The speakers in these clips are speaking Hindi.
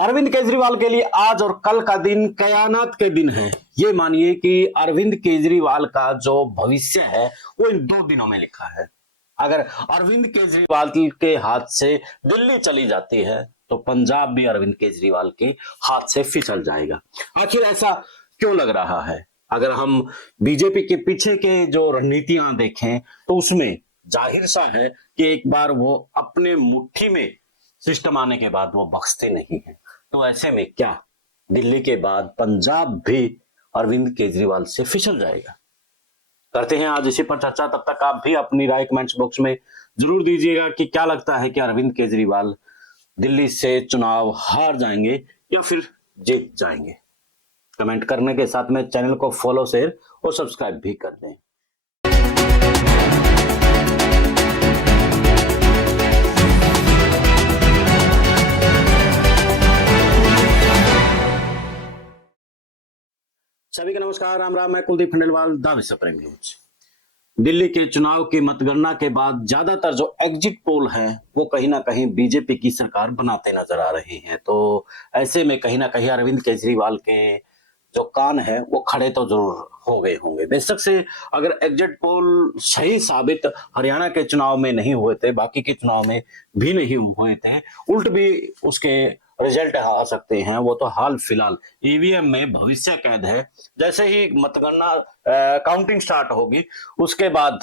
अरविंद केजरीवाल के लिए आज और कल का दिन कयामत के दिन है। ये मानिए कि अरविंद केजरीवाल का जो भविष्य है वो इन 2 दिनों में लिखा है। अगर अरविंद केजरीवाल के हाथ से दिल्ली चली जाती है तो पंजाब भी अरविंद केजरीवाल के हाथ से फिसल जाएगा। आखिर ऐसा क्यों लग रहा है? अगर हम बीजेपी के पीछे के जो रणनीतियां देखें तो उसमें जाहिर सा है कि एक बार वो अपने मुट्ठी में सिस्टम आने के बाद वो बख्शते नहीं है। तो ऐसे में क्या दिल्ली के बाद पंजाब भी अरविंद केजरीवाल से फिसल जाएगा? करते हैं आज इसी पर चर्चा। तब तक आप भी अपनी राय कमेंट्स बॉक्स में जरूर दीजिएगा कि क्या लगता है कि अरविंद केजरीवाल दिल्ली से चुनाव हार जाएंगे या फिर जीत जाएंगे। कमेंट करने के साथ में चैनल को फॉलो, शेयर और सब्सक्राइब भी कर दें। सभी का नमस्कार, राम राम। मैं कुलदीप खंडेलवाल, द विश्व प्रेम न्यूज। दिल्ली के चुनाव की मतगणना के बाद ज्यादातर जो एग्जिट पोल है वो कहीं ना कहीं बीजेपी की सरकार बनाते नजर आ रही है। तो ऐसे में कहीं ना कहीं अरविंद केजरीवाल के जो कान है वो खड़े तो जरूर हो गए होंगे। बेशक से अगर एग्जिट पोल सही साबित हरियाणा के चुनाव में नहीं हुए थे, बाकी के चुनाव में भी नहीं हुए थे, उल्ट भी उसके रिजल्ट आ सकते हैं, वो तो हाल फिलहाल ईवीएम में भविष्य कैद है। जैसे ही मतगणना काउंटिंग स्टार्ट होगी उसके बाद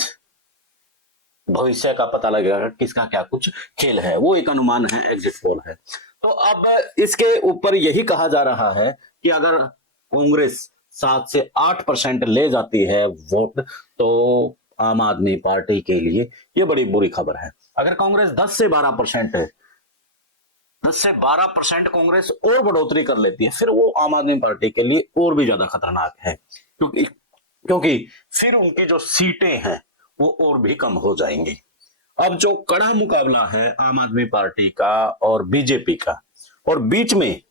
भविष्य का पता लगेगा किसका क्या कुछ खेल है। वो एक अनुमान है, एग्जिट पोल है। तो अब इसके ऊपर यही कहा जा रहा है कि अगर कांग्रेस 7 से 8% ले जाती है वोट तो आम आदमी पार्टी के लिए ये बड़ी बुरी खबर है। अगर कांग्रेस 10 से 12% कांग्रेस और बढ़ोतरी कर लेती है फिर वो आम आदमी पार्टी के लिए और भी ज्यादा खतरनाक है, क्योंकि फिर उनकी जो सीटें हैं वो और भी कम हो जाएंगी। अब जो कड़ा मुकाबला है आम आदमी पार्टी का और बीजेपी का, और बीच में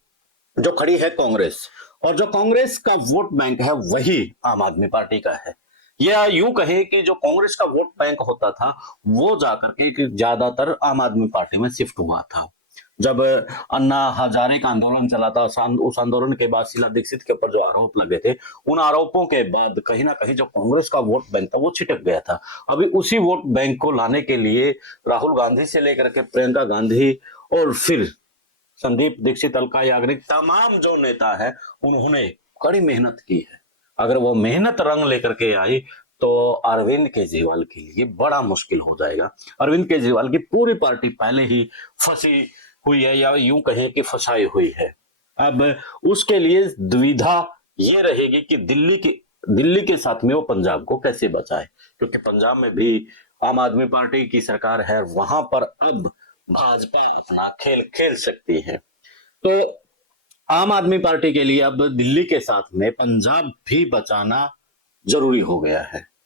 जो खड़ी है कांग्रेस, और जो कांग्रेस का वोट बैंक है वही आम आदमी पार्टी का है। या यूं कहे कि जो कांग्रेस का वोट बैंक होता था वो जाकर के ज्यादातर आम आदमी पार्टी में शिफ्ट हुआ था। जब अन्ना हजारे का आंदोलन चला था, उस आंदोलन के बाद शीला दीक्षित के ऊपर जो आरोप लगे थे, उन आरोपों के बाद कहीं ना कहीं जो कांग्रेस का वोट बैंक था वो छिटक गया था। अभी उसी वोट बैंक को लाने के लिए राहुल गांधी से लेकर के प्रियंका गांधी और फिर संदीप दीक्षित, अलका याग्निक, तमाम जो नेता है उन्होंने कड़ी मेहनत की है। अगर वो मेहनत रंग लेकर के आई तो अरविंद केजरीवाल के लिए बड़ा मुश्किल हो जाएगा। अरविंद केजरीवाल की पूरी पार्टी पहले ही फंसी हुई है, या यूं कहें कि फंसाई हुई है। अब उसके लिए दुविधा ये रहेगी कि दिल्ली के साथ में वो पंजाब को कैसे बचाए, क्योंकि पंजाब में भी आम आदमी पार्टी की सरकार है, वहां पर अब भाजपा अपना खेल खेल सकती है। तो आम आदमी पार्टी के लिए अब दिल्ली के साथ में पंजाब भी बचाना जरूरी हो गया है।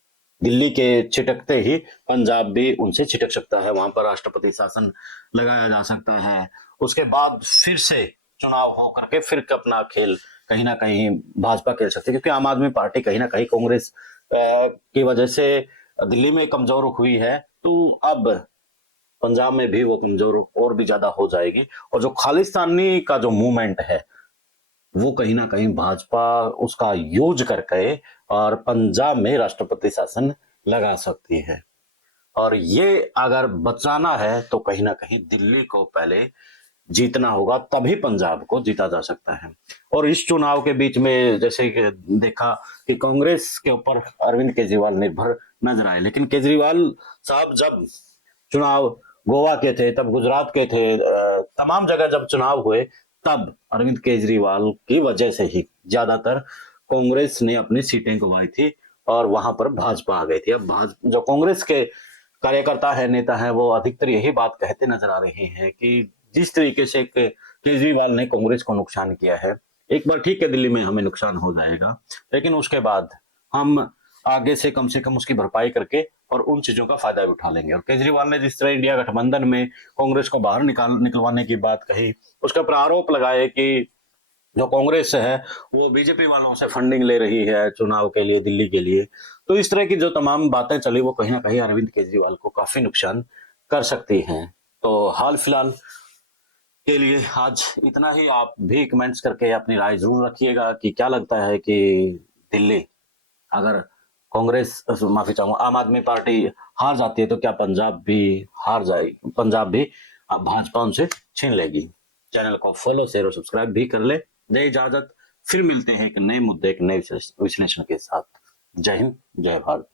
दिल्ली के छिटकते ही पंजाब भी उनसे छिटक सकता है, वहां पर राष्ट्रपति शासन लगाया जा सकता है। उसके बाद फिर से चुनाव हो करके फिर अपना खेल कहीं ना कहीं भाजपा खेल सकती है, क्योंकि आम आदमी पार्टी कहीं ना कहीं कांग्रेस की वजह से दिल्ली में कमजोर हुई है, तो अब पंजाब में भी वो कमजोर और भी ज्यादा हो जाएगी। और जो खालिस्तानी का जो मूवमेंट है वो कहीं ना कहीं भाजपा उसका यूज करके और पंजाब में राष्ट्रपति शासन लगा सकती है। और ये अगर बचाना है तो कहीं ना कहीं दिल्ली को पहले जीतना होगा, तभी पंजाब को जीता जा सकता है। और इस चुनाव के बीच में जैसे कि देखा कि कांग्रेस के ऊपर अरविंद केजरीवाल निर्भर नजर आए, लेकिन केजरीवाल साहब जब चुनाव गोवा के थे, तब गुजरात के थे, तमाम जगह जब चुनाव हुए तब अरविंद केजरीवाल की वजह से ही ज्यादातर कांग्रेस ने अपनी सीटें गंवाई थी और वहां पर भाजपा आ गई थी। अब जो कांग्रेस के कार्यकर्ता है, नेता है, वो अधिकतर यही बात कहते नजर आ रहे हैं कि जिस तरीके से केजरीवाल ने कांग्रेस को नुकसान किया है, एक बार ठीक है दिल्ली में हमें नुकसान हो जाएगा, लेकिन उसके बाद हम आगे से कम उसकी भरपाई करके और उन चीजों का फायदा भी उठा लेंगे। और केजरीवाल ने जिस तरह इंडिया गठबंधन में कांग्रेस को बाहर निकलवाने की बात कही, उसके ऊपर आरोप लगाए कि जो कांग्रेस है वो बीजेपी वालों से फंडिंग ले रही है चुनाव के लिए, दिल्ली के लिए। तो इस तरह की जो तमाम बातें चली वो कहीं ना कहीं अरविंद केजरीवाल को काफी नुकसान कर सकती हैं। तो हाल फिलहाल के लिए आज इतना ही। आप भी कमेंट्स करके अपनी राय जरूर रखिएगा कि क्या लगता है कि दिल्ली अगर कांग्रेस, माफी चाहूंगा, आम आदमी पार्टी हार जाती है तो क्या पंजाब भी हार जाएगी, पंजाब भी भाजपा उनसे छीन लेगी। चैनल को फॉलो, शेयर और सब्सक्राइब भी कर ले। दे इजाजत, फिर मिलते हैं एक नए मुद्दे, एक नए विश्लेषण के साथ। जय हिंद, जय भारत।